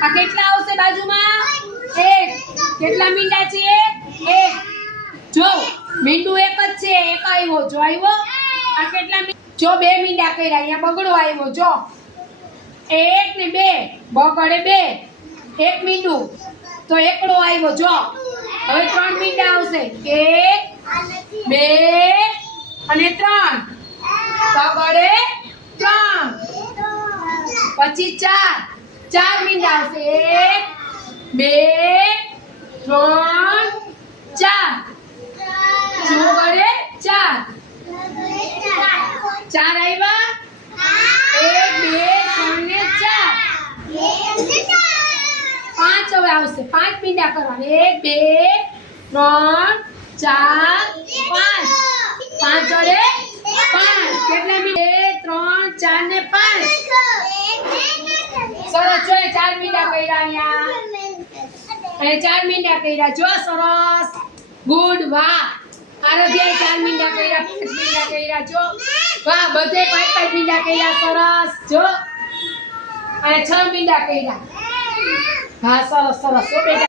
આ કેટલા આવશે બાજુમાં 1 કેટલા મીંડા છે 1 જો મીંડું એક જ છે એક આવ્યો જો આવ્યો આ કેટલા જો બે મીંડા કર્યા અહીંયા બગડો આવ્યો જો 1 ને 2 બગડે 2 એક મીંડું તો એકડો આવ્યો જો હવે 3 મીંડા આવશે 1 2 અને 3 બગડે 3 પછી 4 મીંડા આવશે 1 2 3 4 બગડે 4 આવ્યા 1 2 3 ને 4 5 હવે આવશે 5 મીંડા કરવાના 1 2 3 4 5 વડે 5 કેટલા મીંડા 3 4 ને 5 સરસ જો 4 મીંડા કર્યા અહીંયા અને 4 મીંડા કર્યા જો સરસ ગુડ વાહ આરોગ્ય 4 મીંડા કર્યા 5 મીંડા કર્યા જો વાહ બધે 5 મીંડા કર્યા સરસ જો અને 6 મીંડા કર્યા હા સરસ સરસ